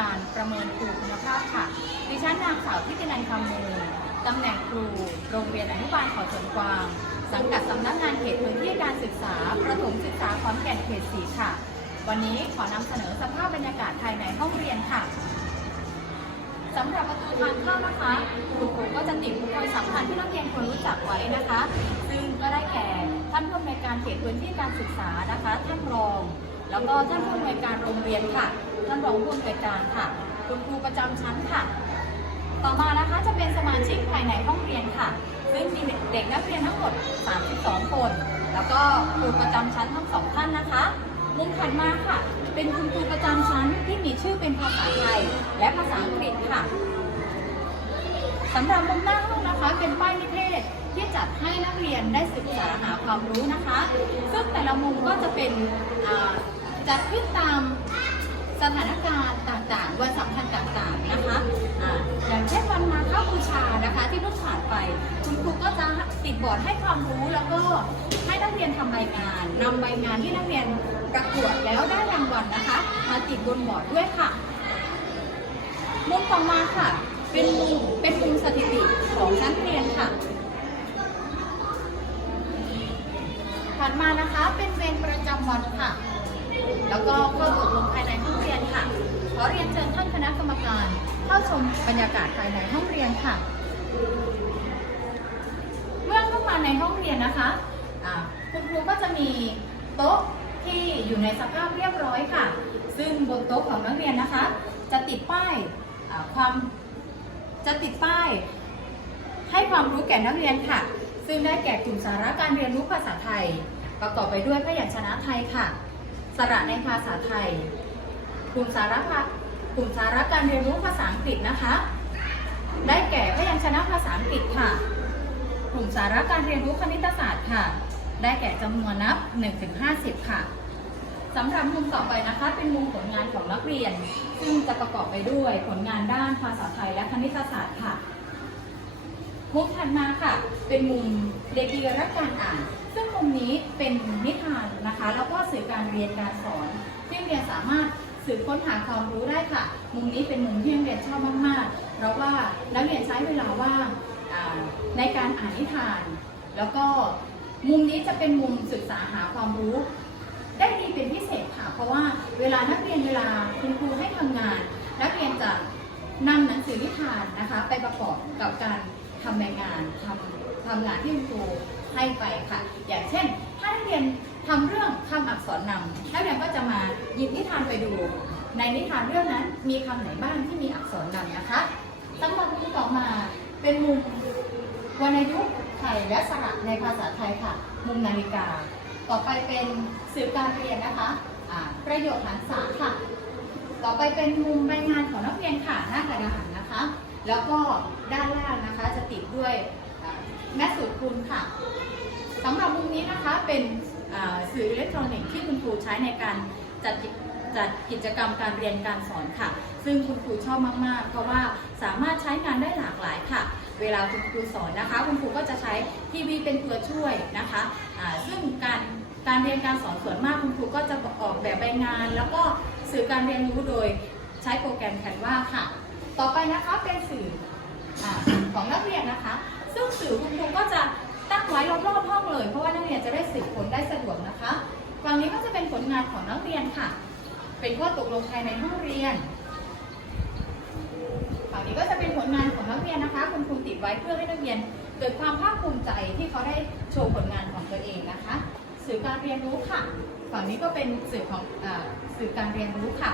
การประเมินครูคุณภาพค่ะ ดิฉันนางสาวทิตินันคำมูลตำแหน่งครู โรงเรียนอนุบาลขอสวนกวาง สังกัดสำนักงานเขตพื้นที่การศึกษา ประถมศึกษาขอนแก่นเขตสีค่ะ วันนี้ขอนำเสนอสภาพบรรยากาศภายในห้องเรียนค่ะสำหรับประตูทางเข้านะคะคุณครูก็จะติดบุคคลสำคัญที่นักเรียนควรรู้จักไว้นะคะ ซึ่งก็ได้แก่ท่านผู้อำนวยการเขตพื้นที่การศึกษานะคะ ท่านรอง แล้วก็ท่านผู้อำนวยการโรงเรียนค่ะ ท่านรองผู้อำนวยการค่ะ คุณครูประจำชั้นค่ะ ต่อมานะคะจะเป็นสมาชิกภายในห้องเรียนค่ะ ซึ่งมีเด็กนักเรียนทั้งหมด 32 คน แล้วก็ครูประจำชั้นทั้งสองท่านนะคะมุมถัดมาค่ะ เป็นคุณครูประจำชั้นที่มีชื่อเป็นภาษาไทยและภาษาอังกฤษค่ะสำหรับมุมหน้าห้องนะคะ เป็นป้ายนิเทศที่จัดให้นักเรียนได้ศึกษาหาความรู้นะคะ ซึ่งแต่ละมุมก็จะเป็น จัดขึ้นตามสถานการณ์ต่างๆ วันสำคัญต่างๆนะคะอ่าอย่างเช่นวันมาฆบูชานะคะที่เพิ่งผ่านไป คุณครูก็จะติดบอร์ดให้ความรู้แล้วก็ให้นักเรียนทำใบงานนำใบงานที่นักเรียนประกวดแล้วได้รางวัลนะคะ มาติดบนบอร์ดด้วยค่ะ มุมต่อมาค่ะ เป็นมุมเป็นมุมสถิติของชั้นเรียนค่ะถัดมานะคะเป็นเวรประจำวันค่ะ แล้วก็ข้อตกลงภายในห้องเรียนค่ะ ขอเรียนเชิญท่านคณะกรรมการเข้าชมบรรยากาศภายในห้องเรียนค่ะ เมื่อเข้ามาในห้องเรียนนะคะคุณครูก็จะมีโต๊ะที่อยู่ในสภาพเรียบร้อยค่ะ ซึ่งบนโต๊ะของนักเรียนนะคะ จะติดป้ายความจะติดป้าย ให้ความรู้แก่นักเรียนค่ะ ซึ่งได้แก่กลุ่มสาระการเรียนรู้ภาษาไทย ประกอบไปด้วยพยัญชนะไทยค่ะ ระในภาษาไทย กลุ่มสาระกลุ่มสาระการเรียนรู้ภาษาอังกฤษนะคะ ได้แก่พยัญชนะภาษาอังกฤษค่ะ กลุ่มสาระการเรียนรู้คณิตศาสตร์ค่ะ ได้แก่จำนวนนับ1ถึง50 ค่ะสำหรับมุมต่อไปนะคะ เป็นมุมผลงานของนักเรียน ซึ่งจะประกอบไปด้วยผลงานด้านภาษาไทยและคณิตศาสตร์ค่ะ มุมถัดมาค่ะ เป็นมุมเด็กดีรักการอ่าน ซึ่งมุมนี้เป็นนิทานนะคะ แล้วก็สื่อการเรียนการสอนที่เรียนสามารถสืบค้นหาความรู้ได้ค่ะ มุมนี้เป็นมุมที่นักเรียนชอบมากๆ เพราะว่านักเรียนใช้เวลาว่างอ่าในการอ่านนิทาน แล้วก็มุมนี้จะเป็นมุมศึกษาหาความรู้ ได้ดีเป็นพิเศษค่ะ เพราะว่าเวลานักเรียนเวลาคุณครูให้ทำงาน นักเรียนจะนำหนังสือนิทานนะคะ ไปประกอบกับการ ทำใบงานทำทำงานที่คุณครูให้ไปค่ะ อย่างเช่น ถ้านักเรียนทำเรื่องคำอักษรนำนักเรียนก็จะมาหยิบนิทานไปดู ในนิทานเรื่องนั้นมีคำไหนบ้างที่มีอักษรนำนะคะสำหรับมุมต่อมาเป็นมุมวรรณยุกต์ไทยและสระในภาษาไทยค่ะ มุมนาฬิกา ต่อไปเป็นสื่อการเรียนนะคะประโยชน์หันษาค่ะ ต่อไปเป็นมุมใบงานของนักเรียนค่ะ แล้วก็ด้านล่างนะคะจะติดด้วยแม่สูตรคูณค่ะสำหรับมุมนี้นะคะเป็นสื่ออิเล็กทรอนิกส์ที่คุณครูใช้ในการจัดจัดกิจกรรมการเรียนการสอนค่ะ ซึ่งคุณครูชอบมาก ๆ เพราะว่าสามารถใช้งานได้หลากหลายค่ะ เวลาคุณครูสอนนะคะ คุณครูก็จะใช้ทีวีเป็นตัวช่วยนะคะอ่าซึ่งการการเรียนการสอนส่วนมากคุณครูก็จะออกแบบใบงาน แล้วก็สื่อการเรียนรู้โดย ใช้โปรแกรมแคนวาค่ะ ต่อไปนะคะเป็นสื่ออของนักเรียนนะคะ ซึ่งสื่อคุณครูก็จะตั้งไว้รอบๆห้องเลย เพราะว่านักเรียนจะได้สืบค้นได้สะดวกนะคะฝั่งนี้ก็จะเป็นผลงานของนักเรียนค่ะ เป็นข้อตกลงภายในห้องเรียนฝั่งนี้ก็จะเป็นผลงานของนักเรียนนะคะ คุณครูติดไว้เพื่อให้นักเรียนเกิดความภาคภูมิใจที่เขาได้โชว์ผลงานของตัวเองนะคะ สื่อการเรียนรู้ค่ะ ฝั่งนี้ก็เป็นสื่อของอสื่อการเรียนรู้ค่ะ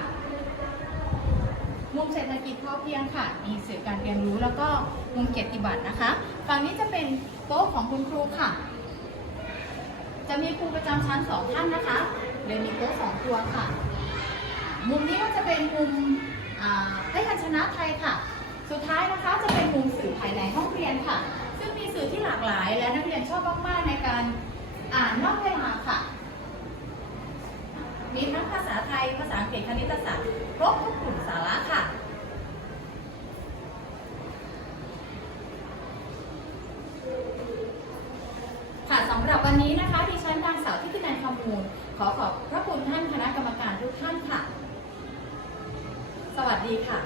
มุมเศรษฐกิจพอเพียงค่ะ มีสื่อการเรียนรู้แล้วก็มุมเกียรติบัตรนะคะ ฝั่งนี้จะเป็นโต๊ะของคุณครูค่ะ จะมีครูประจำชั้นสองท่านนะคะเลยมีโต๊ะสองตัวค่ะ มุมนี้ก็จะเป็นมุมอ่าพยัญชนะไทยค่ะ สุดท้ายนะคะจะเป็นมุมสื่อภายในห้องเรียนค่ะ ซึ่งมีสื่อที่หลากหลายและนักเรียนชอบมากๆในการอ่านนอกเวลาค่ะ มีทั้งภาษาไทย ภาษาอังกฤษ คณิตศาสตร์ ครบทุกกลุ่มสาระค่ะ ค่ะสำหรับวันนี้นะคะดิฉันนางสาวทิตินันคำมูล ขอขอบพระคุณท่านคณะกรรมการทุกท่านค่ะ สวัสดีค่ะ